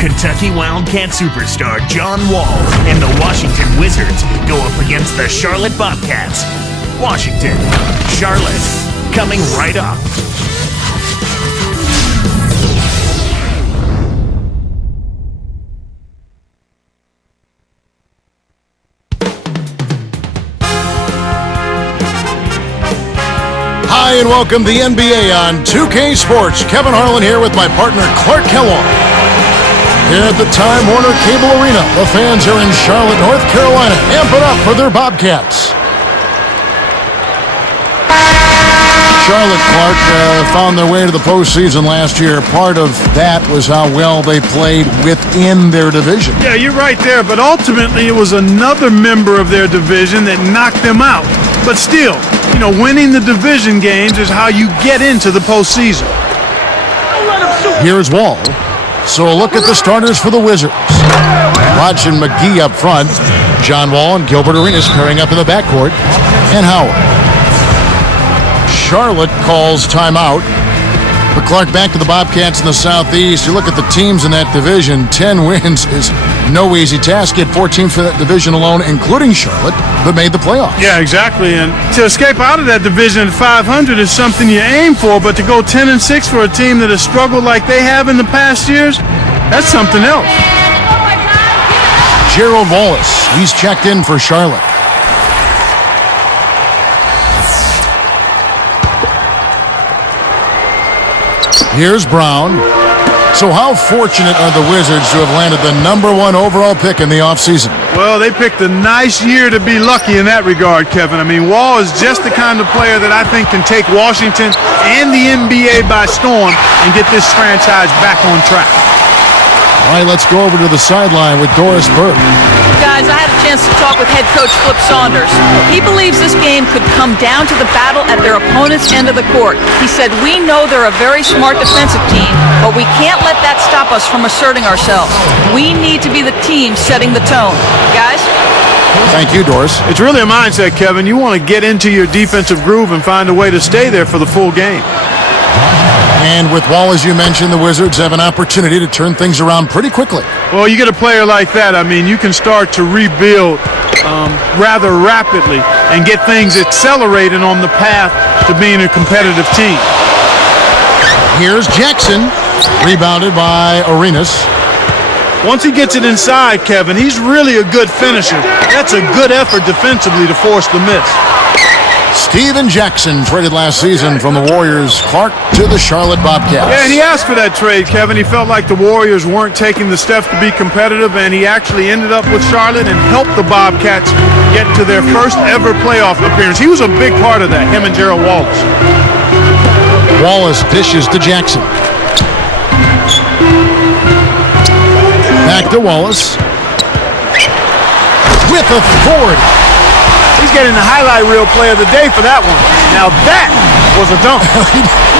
Kentucky Wildcat superstar John Wall and the Washington Wizards go up against the Charlotte Bobcats. Washington, Charlotte, coming right up. Hi, and welcome to the NBA on 2K Sports. Kevin Harlan here with my partner Clark Kellogg. Here at the Time Warner Cable Arena, the fans are in Charlotte, North Carolina, amping up for their Bobcats. Charlotte, Clark, found their way to the postseason last year. Part of that was how well they played within their division. Yeah, you're right there, but ultimately it was another member of their division that knocked them out. But still, winning the division games is how you get into the postseason. Here's Wall. So a look at the starters for the Wizards. Watching McGee up front. John Wall and Gilbert Arenas pairing up in the backcourt. And Howard. Charlotte calls timeout. But Clark, back to the Bobcats in the Southeast. You look at the teams in that division, 10 wins is no easy task. Get 14 for that division alone, including Charlotte, but made the playoffs. Yeah, exactly. And to escape out of that division at 500 is something you aim for, but to go 10-6 for a team that has struggled like they have in the past years, that's something else. Gerald Wallace, he's checked in for Charlotte. Here's Brown. So how fortunate are the Wizards to have landed the #1 overall pick in the offseason? Well, they picked a nice year to be lucky in that regard, Kevin. I mean, Wall is just the kind of player that I think can take Washington and the NBA by storm and get this franchise back on track. All right, let's go over to the sideline with Doris Burke. Guys, I had a chance to talk with head coach Flip Saunders. He believes this game could come down to the battle at their opponent's end of the court. He said, we know they're a very smart defensive team, but we can't let that stop us from asserting ourselves. We need to be the team setting the tone. Guys? Thank you, Doris. It's really a mindset, Kevin. You want to get into your defensive groove and find a way to stay there for the full game. And with Wall, as you mentioned, the Wizards have an opportunity to turn things around pretty quickly. Well, you get a player like that, I mean, you can start to rebuild rather rapidly and get things accelerated on the path to being a competitive team. Here's Jackson, rebounded by Arenas. Once he gets it inside, Kevin, he's really a good finisher. That's a good effort defensively to force the miss. Steven Jackson traded last season from the Warriors, Clark, to the Charlotte Bobcats. Yeah, and he asked for that trade, Kevin. He felt like the Warriors weren't taking the steps to be competitive, and he actually ended up with Charlotte and helped the Bobcats get to their first ever playoff appearance. He was a big part of that, him and Gerald Wallace. Wallace dishes to Jackson. Back to Wallace. With authority. He's getting the highlight reel player of the day for that one. Now that was a dunk.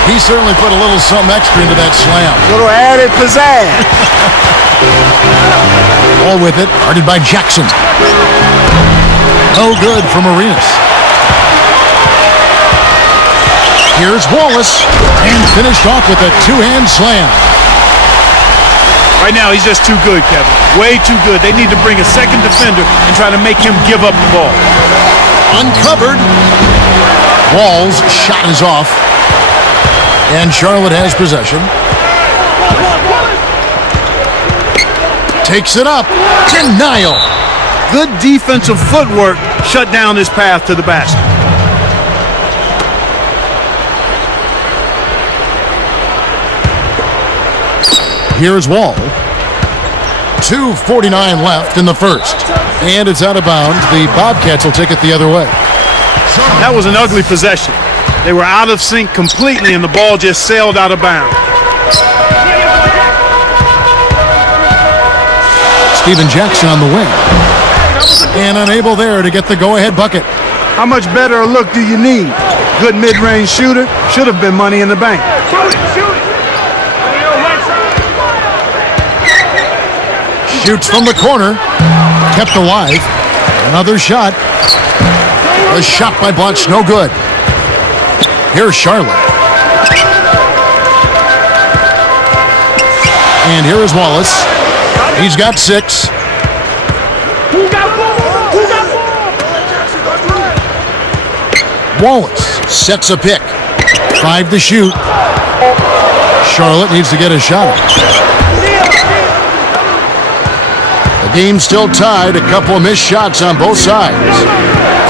He certainly put a little something extra into that slam. Little added pizzazz. All with it, guarded by Jackson. No good from Arenas. Here's Wallace, and finished off with a two-hand slam. Right now, he's just too good, Kevin. Way too good. They need to bring a second defender and try to make him give up the ball. Uncovered. Wall's shot is off. And Charlotte has possession. Takes it up. Denial. Good defensive footwork shut down his path to the basket. Here's Wall. 2:49 left in the first. And it's out of bounds. The Bobcats will take it the other way. That was an ugly possession. They were out of sync completely, and the ball just sailed out of bounds. Steven Jackson on the wing. And unable there to get the go-ahead bucket. How much better a look do you need? Good mid-range shooter. Should have been money in the bank. Shoots from the corner. Kept alive. Another shot. A shot by Bunch, no good. Here's Charlotte. And here is Wallace. He's got 6. Wallace sets a pick. 5 to shoot. Charlotte needs to get a shot. The game's still tied. A couple of missed shots on both sides.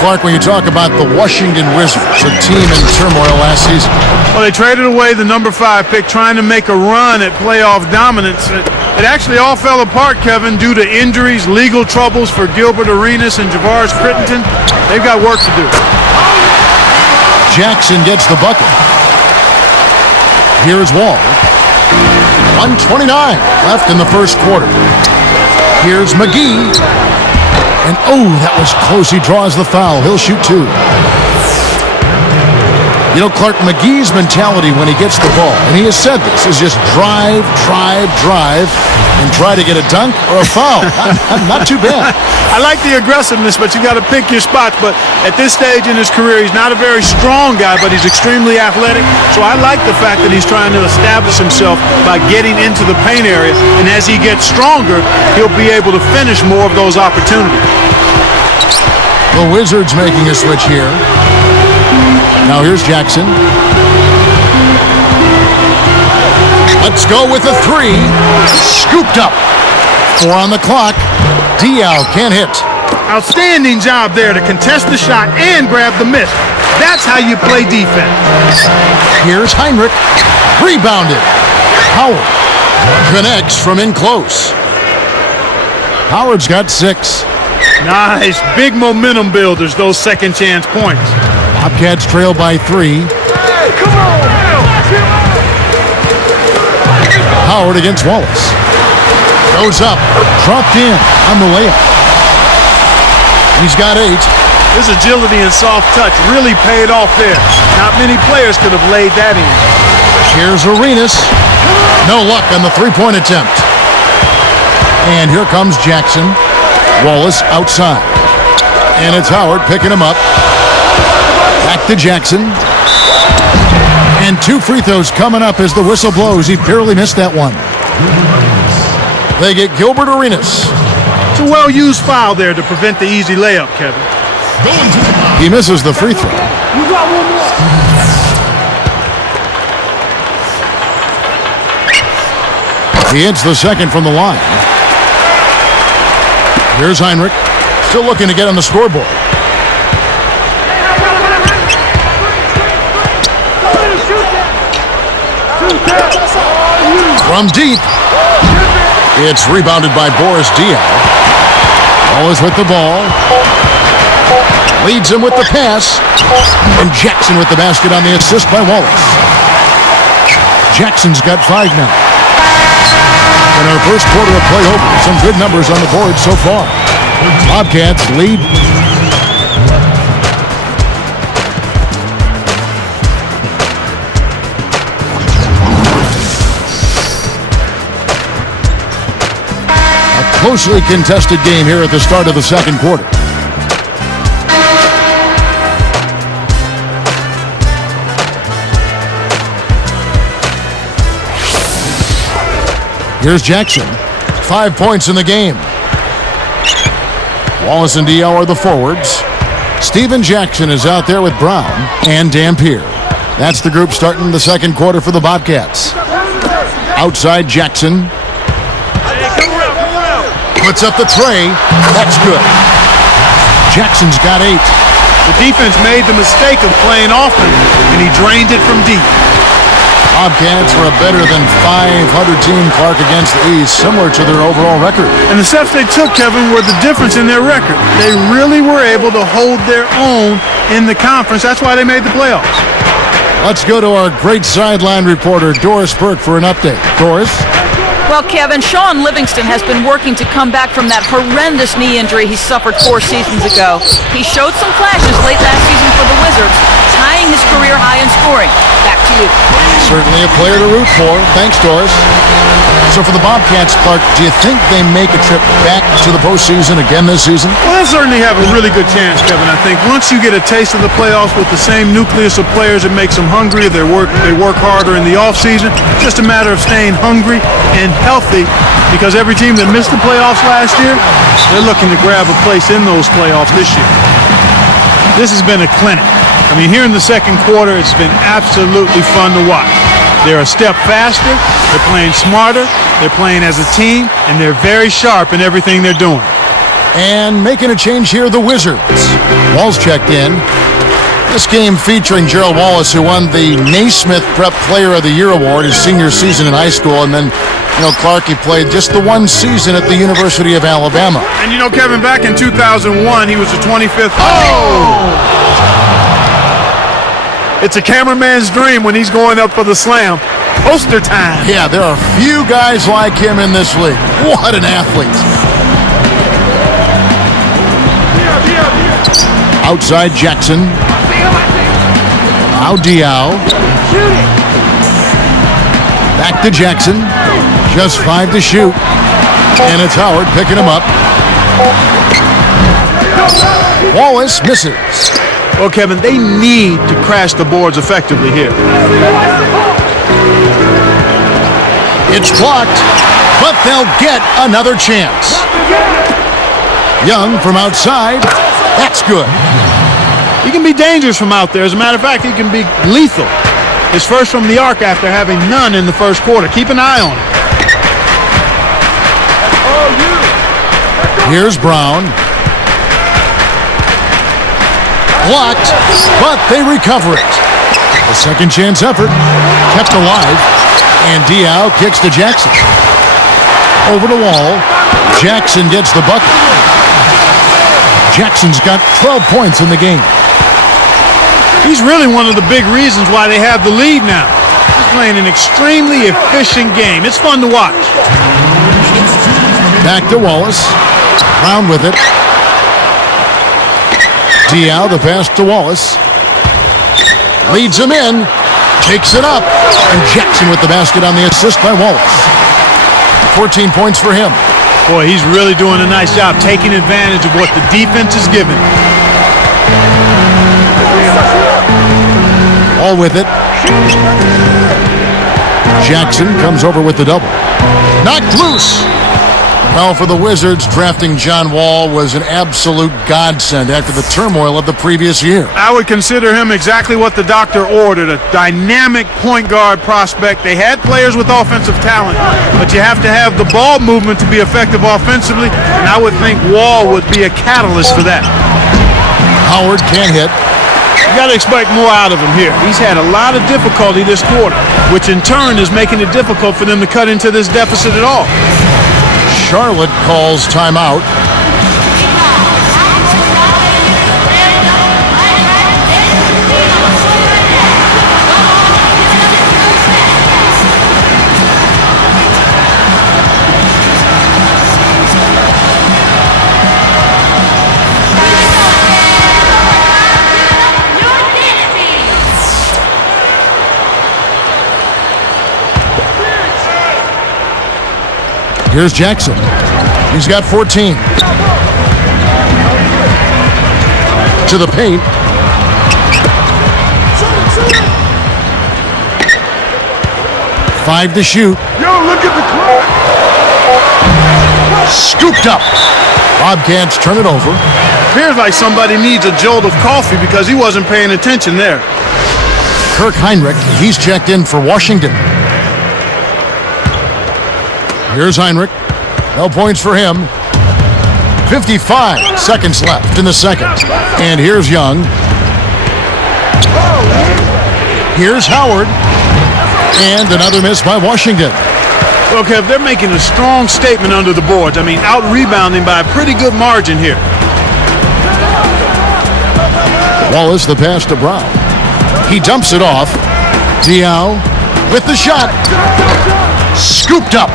Clark, when you talk about the Washington Wizards, a team in turmoil last season. Well, they traded away the number 5 pick trying to make a run at playoff dominance. It actually all fell apart, Kevin, due to injuries, legal troubles for Gilbert Arenas and Javaris Crittenton. They've got work to do. Jackson gets the bucket. Here's Wall. 1:29 left in the first quarter. Here's McGee. And that was close. He draws the foul. He'll shoot 2. You know, Clark, McGee's mentality when he gets the ball, and he has said this, is just drive, and try to get a dunk or a foul. Not too bad. I like the aggressiveness, but you got to pick your spots. But at this stage in his career, he's not a very strong guy, but he's extremely athletic. So I like the fact that he's trying to establish himself by getting into the paint area. And as he gets stronger, he'll be able to finish more of those opportunities. The Wizards making a switch here. Now here's Jackson. Let's go with a 3. Scooped up. 4 on the clock. Diaw can't hit. Outstanding job there to contest the shot and grab the miss. That's how you play defense. Here's Heinrich. Rebounded. Howard connects from in close. Howard's got 6. Nice. Big momentum builders, those second chance points. Bobcats trail by 3. Howard against Wallace. Goes up. Dropped in on the layup. He's got 8. His agility and soft touch really paid off there. Not many players could have laid that in. Here's Arenas. No luck on the 3-point attempt. And here comes Jackson. Wallace outside. And it's Howard picking him up. Back to Jackson. And 2 free throws coming up as the whistle blows. He barely missed that one. They get Gilbert Arenas. It's a well-used foul there to prevent the easy layup, Kevin. He misses the free throw. He hits the second from the line. Here's Heinrich. Still looking to get on the scoreboard. From deep. It's rebounded by Boris Diaw. Wallace with the ball. Leads him with the pass. And Jackson with the basket on the assist by Wallace. Jackson's got 5 now. In our first quarter of play over, some good numbers on the board so far. Bobcats lead. A closely contested game here at the start of the second quarter. Here's Jackson. 5 points in the game. Wallace and Diaw are the forwards. Steven Jackson is out there with Brown and Dampier. That's the group starting the second quarter for the Bobcats. Outside Jackson. Puts up the tray. That's good. Jackson's got 8. The defense made the mistake of playing off him, and he drained it from deep. Bobcats are a better than 500 team, Clark, against the East, similar to their overall record. And the steps they took, Kevin, were the difference in their record. They really were able to hold their own in the conference. That's why they made the playoffs. Let's go to our great sideline reporter, Doris Burke, for an update. Doris? Well, Kevin, Sean Livingston has been working to come back from that horrendous knee injury he suffered 4 seasons ago. He showed some flashes late last season for the Wizards. tying his career high in scoring. Back to you. Certainly a player to root for. Thanks, Doris. So for the Bobcats, Clark, do you think they make a trip back to the postseason again this season? Well, they certainly have a really good chance, Kevin. I think once you get a taste of the playoffs with the same nucleus of players, it makes them hungry. They work harder in the offseason. Just a matter of staying hungry and healthy, because every team that missed the playoffs last year, they're looking to grab a place in those playoffs this year. This has been a clinic. I mean, here in the second quarter, it's been absolutely fun to watch. They're a step faster, they're playing smarter, they're playing as a team, and they're very sharp in everything they're doing. And making a change here, the Wizards. Wall's checked in. This game featuring Gerald Wallace, who won the Naismith Prep Player of the Year award his senior season in high school, and then, Clark, he played just the one season at the University of Alabama. And Kevin, back in 2001, he was the 25th. It's a cameraman's dream when he's going up for the slam. Poster time. Yeah, there are few guys like him in this league. What an athlete. Outside Jackson. Now Diao. Back to Jackson. Just 5 to shoot. And it's Howard picking him up. Wallace misses. Well, Kevin, they need to crash the boards effectively here. It's blocked, but they'll get another chance. Young from outside. That's good. He can be dangerous from out there. As a matter of fact, he can be lethal. His first from the arc after having none in the first quarter. Keep an eye on him. Here's Brown. Blocked, but they recover it. A second chance effort, kept alive, and Diao kicks to Jackson. Over the wall, Jackson gets the bucket. Jackson's got 12 points in the game. He's really one of the big reasons why they have the lead now. He's playing an extremely efficient game. It's fun to watch. Back to Wallace. Brown with it. Diao, the pass to Wallace. Leads him in. Takes it up. And Jackson with the basket on the assist by Wallace. 14 points for him. Boy, he's really doing a nice job taking advantage of what the defense is giving. All with it. Jackson comes over with the double. Knocked loose. Well, for the Wizards, drafting John Wall was an absolute godsend after the turmoil of the previous year. I would consider him exactly what the doctor ordered, a dynamic point guard prospect. They had players with offensive talent, but you have to have the ball movement to be effective offensively, and I would think Wall would be a catalyst for that. Howard can't hit. You got to expect more out of him here. He's had a lot of difficulty this quarter, which in turn is making it difficult for them to cut into this deficit at all. Charlotte calls timeout. Here's Jackson. He's got 14. To the paint. Five to shoot. Yo, look at the clock. Scooped up. Bobcats turn it over. Appears like somebody needs a jolt of coffee because he wasn't paying attention there. Kirk Heinrich, he's checked in for Washington. Here's Heinrich. No points for him. 55 seconds left in the second. And here's Young. Here's Howard. And another miss by Washington. Well, Kev, they're making a strong statement under the boards. I mean, out-rebounding by a pretty good margin here. Wallace, the pass to Brown. He dumps it off. Diao with the shot. Scooped up.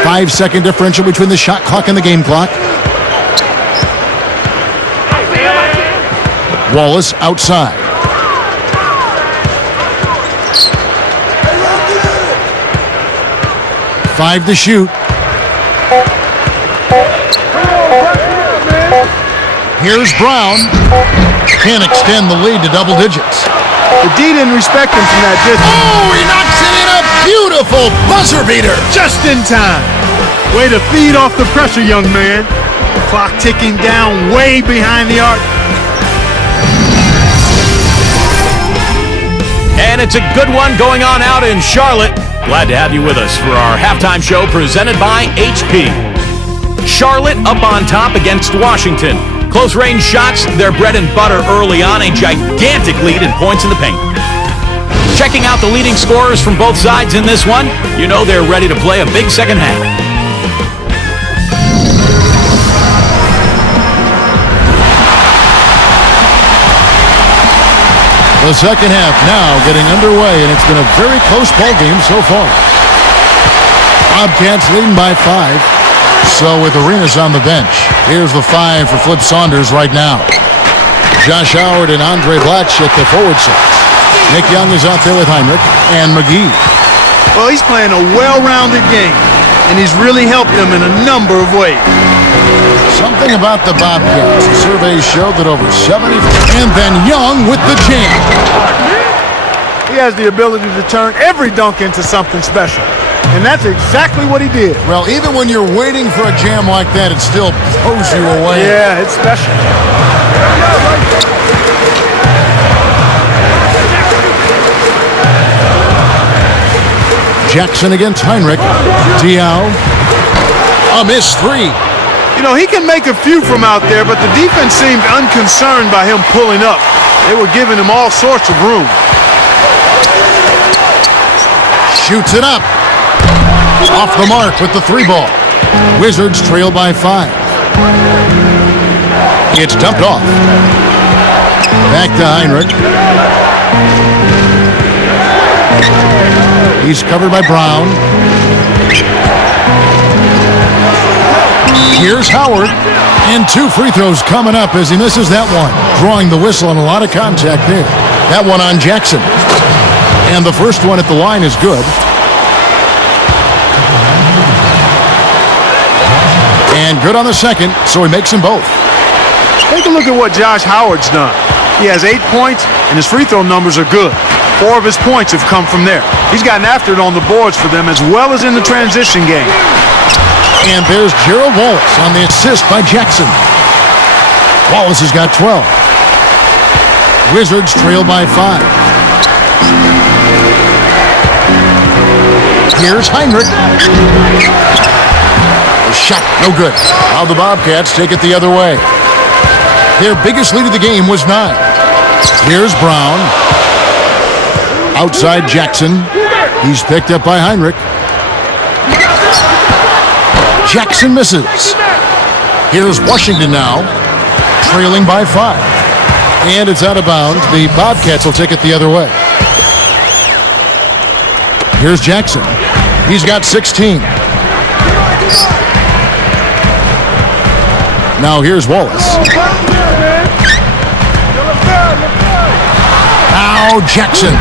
5-second differential between the shot clock and the game clock. Wallace outside. Five to shoot. Here's Brown. Can't extend the lead to double digits. The D didn't respect him from that distance. Oh, he knocks it in a beautiful buzzer beater. Just in time. Way to feed off the pressure, young man. Clock ticking down way behind the arc. And it's a good one going on out in Charlotte. Glad to have you with us for our halftime show presented by HP. Charlotte up on top against Washington. Close range shots, their bread and butter early on, a gigantic lead in points in the paint. Checking out the leading scorers from both sides in this one, you know they're ready to play a big second half. The second half now getting underway, and it's been a very close ball game so far. Bobcats leading by 5. So with Arenas on the bench, here's the 5 for Flip Saunders right now. Josh Howard and Andre Blatch at the forward sets. Nick Young is out there with Heinrich and McGee. Well, he's playing a well-rounded game, and he's really helped them in a number of ways. Something about the Bobcats. The surveys showed that over 70, and then Young with the jam. He has the ability to turn every dunk into something special, and that's exactly what he did. Well, even when you're waiting for a jam like that, it still throws you away. Yeah, it's special. Jackson against Heinrich. Diao. A missed 3. You know, he can make a few from out there, but the defense seemed unconcerned by him pulling up. They were giving him all sorts of room. Shoots it up. Off the mark with the 3 ball. Wizards trail by 5. It's dumped off. Back to Heinrich. He's covered by Brown. Here's Howard. And 2 free throws coming up as he misses that one. Drawing the whistle and a lot of contact there. That one on Jackson. And the first one at the line is good. And good on the second, so he makes them both. Take a look at what Josh Howard's done. He has 8 points, and his free throw numbers are good. 4 of his points have come from there. He's gotten after it on the boards for them as well as in the transition game. And there's Gerald Wallace on the assist by Jackson. Wallace has got 12. Wizards trail by 5. Here's Heinrich. The shot, no good. Now the Bobcats take it the other way. Their biggest lead of the game was 9. Here's Brown. Outside Jackson. He's picked up by Heinrich. Jackson misses. Here's Washington now, trailing by 5. And it's out of bounds. The Bobcats will take it the other way. Here's Jackson. He's got 16. Now here's Wallace. Now Jackson.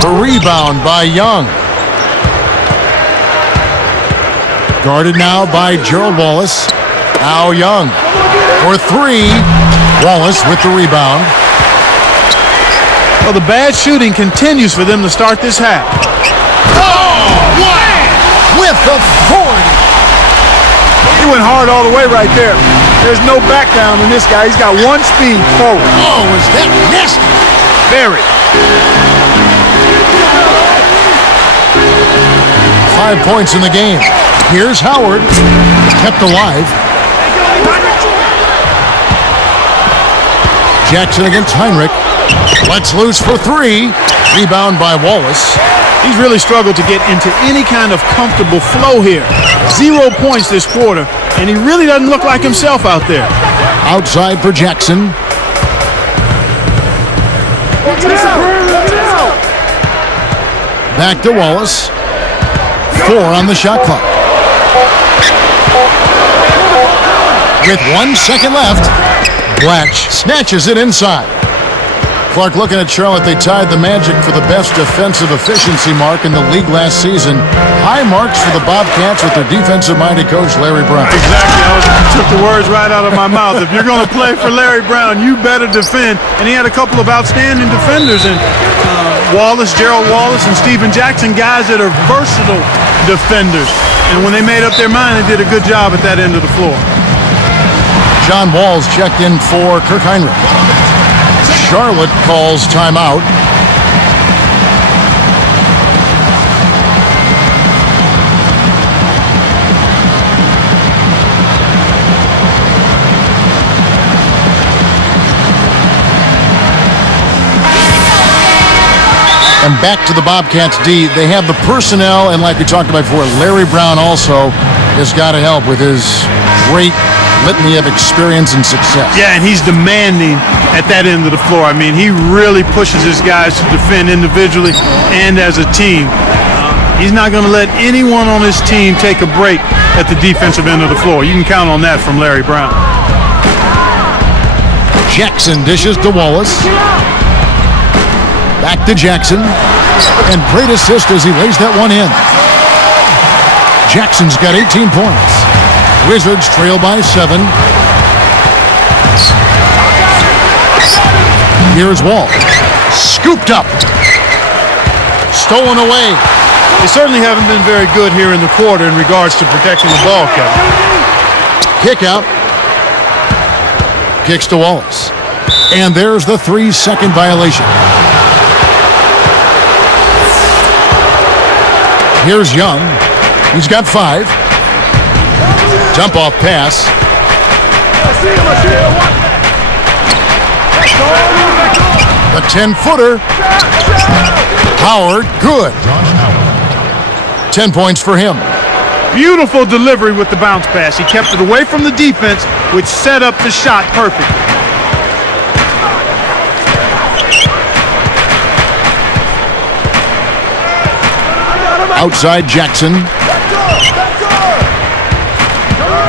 The rebound by Young. Guarded now by Gerald Wallace. Now Young for 3. Wallace with the rebound. Well, the bad shooting continues for them to start this half. Oh, wow! With authority. He went hard all the way right there. There's no back down in this guy. He's got one speed forward. Oh, is that nasty? Very. 5 points in the game. Here's Howard. Kept alive. Jackson against Heinrich. Lets loose for 3. Rebound by Wallace. He's really struggled to get into any kind of comfortable flow here. 0 points this quarter, and he really doesn't look like himself out there. Outside for Jackson. Back to Wallace. 4 on the shot clock. With 1 second left, Blatch snatches it inside. Clark, looking at Charlotte, they tied the Magic for the best defensive efficiency mark in the league last season. High marks for the Bobcats with their defensive-minded coach, Larry Brown. Exactly. I took the words right out of my mouth. If you're going to play for Larry Brown, you better defend. And he had a couple of outstanding defenders in Gerald Wallace, and Stephen Jackson, guys that are versatile defenders. And when they made up their mind, they did a good job at that end of the floor. John Wall's checked in for Kirk Heinrich. Charlotte calls timeout. And back to the Bobcats D. They have the personnel, and like we talked about before, Larry Brown also has got to help with his great litany of experience and success. Yeah, and he's demanding at that end of the floor. I mean, he really pushes his guys to defend individually and as a team. He's not going to let anyone on his team take a break at the defensive end of the floor. You can count on that from Larry Brown. Jackson dishes to Wallace. Back to Jackson. And great assist as he lays that one in. Jackson's got 18 points. Wizards trail by 7. Here's Wall. Scooped up. Stolen away. They certainly haven't been very good here in the quarter in regards to protecting the ball, Kevin. Kick out. Kicks to Wallace. And there's the 3-second violation. Here's Young. He's got 5. Dump-off pass. The 10-footer. Howard, good. 10 points for him. Beautiful delivery with the bounce pass. He kept it away from the defense, which set up the shot perfectly. Outside Jackson.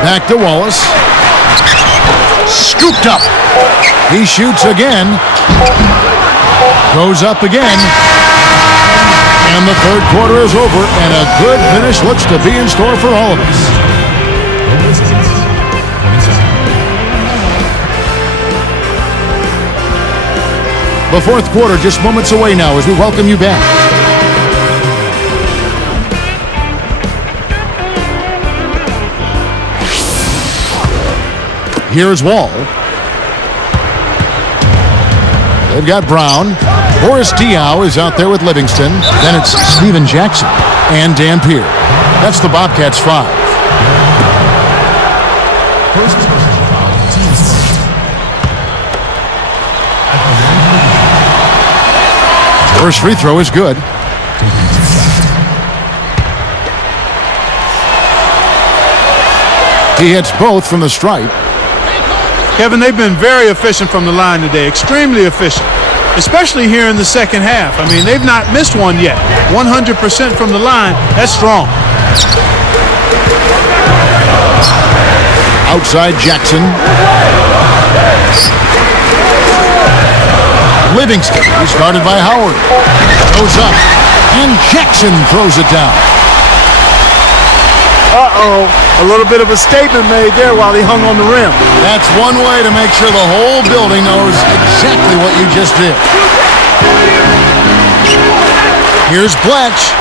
Back to Wallace. Scooped up. He shoots again. Goes up again. And the third quarter is over, and a good finish looks to be in store for all of us. The fourth quarter just moments away now as we welcome you back. Here's Wall. They've got Brown. Boris Diaw is out there with Livingston. Then it's Stephen Jackson and Dampier. That's the Bobcats 5. First free throw is good. He hits both from the stripe. Kevin, they've been very efficient from the line today, extremely efficient, especially here in the second half. I mean, they've not missed one yet. 100% from the line, that's strong. Outside Jackson. Livingston, he's guarded by Howard. Goes up, and Jackson throws it down. Uh-oh, a little bit of a statement made there while he hung on the rim. That's one way to make sure the whole building knows exactly what you just did. Here's Blatch,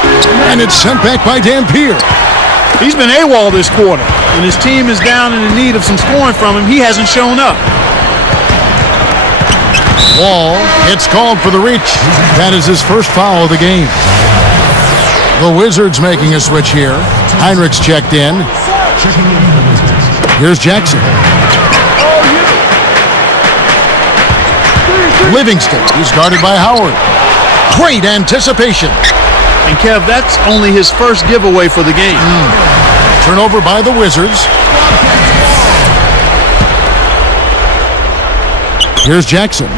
and it's sent back by Dampier. He's been AWOL this quarter. When his team is down and in need of some scoring from him, he hasn't shown up. Wall, it's called for the reach. That is his first foul of the game. The Wizards making a switch here. Heinrich's checked in. Here's Jackson. Livingston, he's guarded by Howard. Great anticipation. And Kev, that's only his first giveaway for the game. Turnover by the Wizards. Here's Jackson.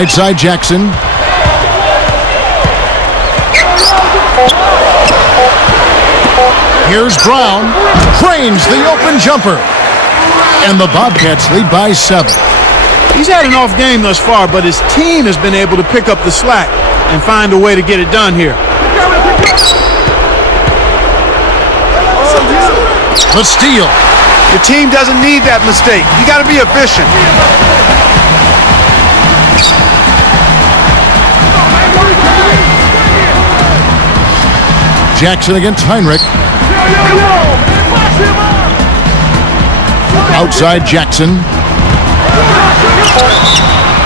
Right side Jackson. Here's Brown. Cranes the open jumper. And the Bobcats lead by 7. He's had an off game thus far, but his team has been able to pick up the slack and find a way to get it done here. The steal. Your team doesn't need that mistake. You got to be efficient. Jackson against Heinrich. Outside Jackson.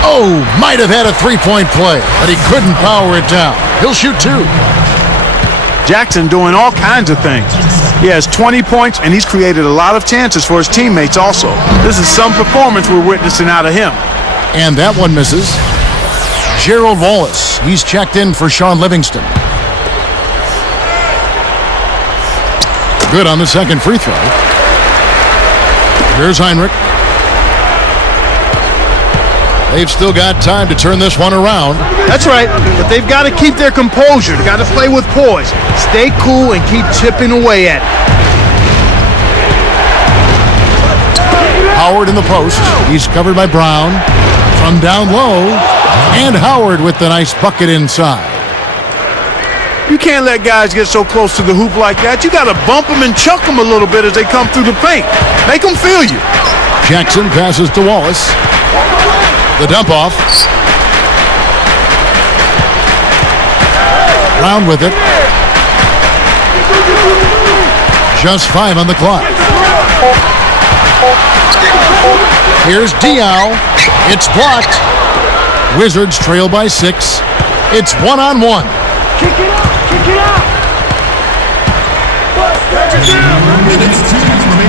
Oh, might have had a three-point play, but he couldn't power it down. He'll shoot 2. Jackson doing all kinds of things. He has 20 points, and he's created a lot of chances for his teammates also. This is some performance we're witnessing out of him. And that one misses. Gerald Wallace. He's checked in for Sean Livingston. Good on the second free throw. Here's Heinrich. They've still got time to turn this one around. That's right, but they've got to keep their composure. They've got to play with poise. Stay cool and keep chipping away at it. Howard in the post. He's covered by Brown. From down low. And Howard with the nice bucket inside. You can't let guys get so close to the hoop like that. You got to bump them and chuck them a little bit as they come through the paint. Make them feel you. Jackson passes to Wallace. The dump off. Brown with it. Just 5 on the clock. Here's Diao. It's blocked. Wizards trail by 6. It's 1-on-1. Kick it out! Kick it out!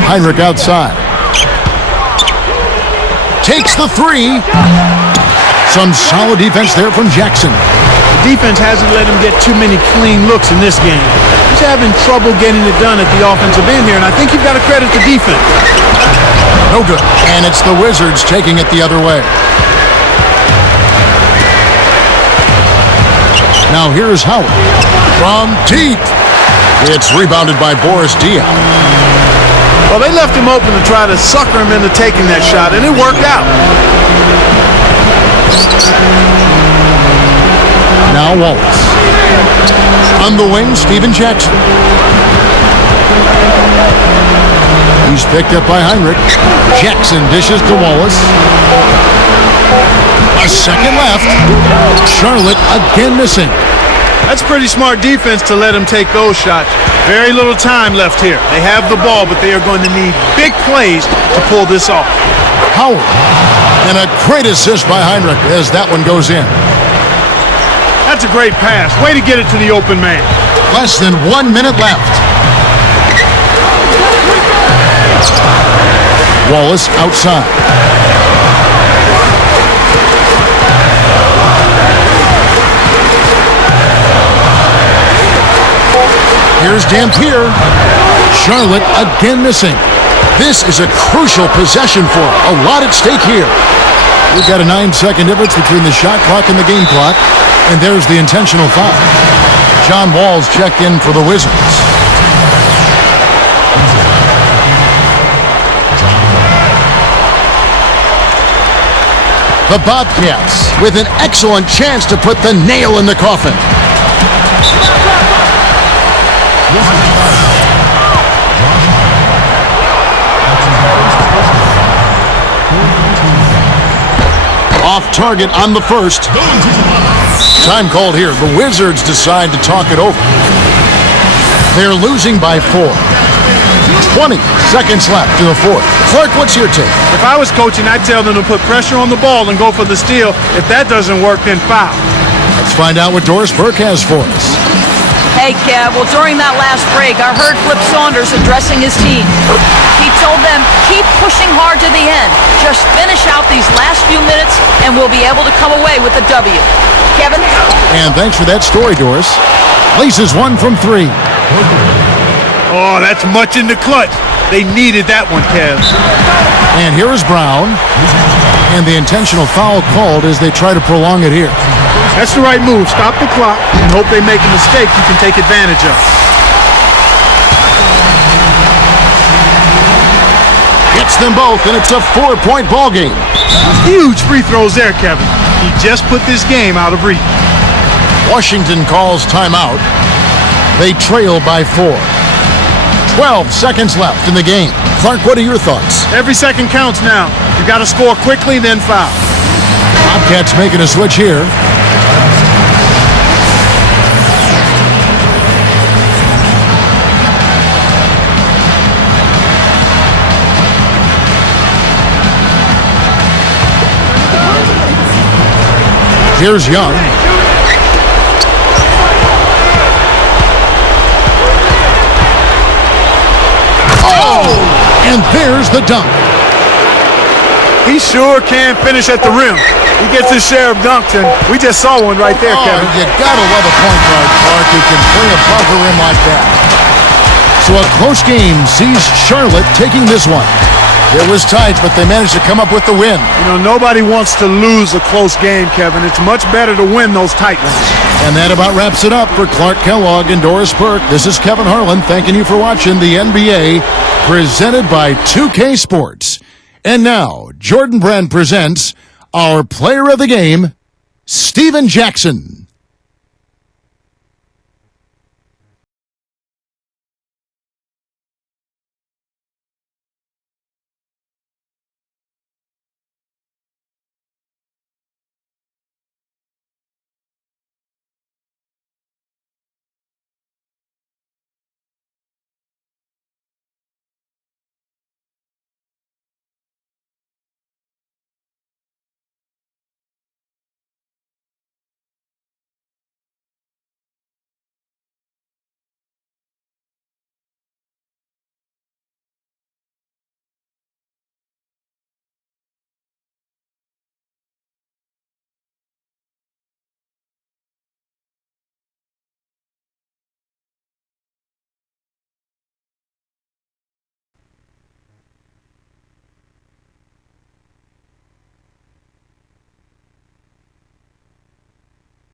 Heinrich outside. Takes the 3. Some solid defense there from Jackson. The defense hasn't let him get too many clean looks in this game. He's having trouble getting it done at the offensive end here, and I think you've got to credit the defense. No good. And it's the Wizards taking it the other way. Now here's Howard. From deep. It's rebounded by Boris Diaw. Well, they left him open to try to sucker him into taking that shot, and it worked out. Now Wallace. On the wing, Steven Jackson. He's picked up by Heinrich. Jackson dishes to Wallace. A second left. Charlotte again missing. That's pretty smart defense to let him take those shots. Very little time left here. They have the ball, but they are going to need big plays to pull this off. Howard. And a great assist by Heinrich as that one goes in. That's a great pass. Way to get it to the open man. Less than 1 minute left. Wallace outside. Here's Dampier. Charlotte again missing. This is a crucial possession for him. A lot at stake here. We've got a 9-second difference between the shot clock and the game clock. And there's the intentional foul. John Wall's checked in for the Wizards. The Bobcats with an excellent chance to put the nail in the coffin. Off target on the first. Time called here. The Wizards decide to talk it over. They're losing by 4. 20 seconds left to the fourth. Clark, what's your take? If I was coaching, I'd tell them to put pressure on the ball and go for the steal. If that doesn't work, then foul. Let's find out what Doris Burke has for us. Hey, Kev, well, during that last break, I heard Flip Saunders addressing his team. He told them, keep pushing hard to the end. Just finish out these last few minutes, and we'll be able to come away with a W. Kevin? And thanks for that story, Doris. Laces 1 from 3. Oh, that's much in the clutch. They needed that one, Kev. And here is Brown. And the intentional foul called as they try to prolong it here. That's the right move. Stop the clock and hope they make a mistake you can take advantage of. Nets them both, and it's a 4-point ball game. Huge free throws there, Kevin. He just put this game out of reach. Washington calls timeout. They trail by 4. 12 seconds left in the game. Clark, what are your thoughts? Every second counts now. You got to score quickly, then foul. Bobcats making a switch here. Here's Young. Oh! And there's the dunk. He sure can finish at the rim. He gets his share of dunks, and we just saw one right there, Kevin. You gotta love a point guard, Clark, who can play above the rim like that. So a close game sees Charlotte taking this one. It was tight, but they managed to come up with the win. You know, nobody wants to lose a close game, Kevin. It's much better to win those tight ones. And that about wraps it up for Clark Kellogg and Doris Burke. This is Kevin Harlan thanking you for watching the NBA presented by 2K Sports. And now, Jordan Brand presents our player of the game, Steven Jackson.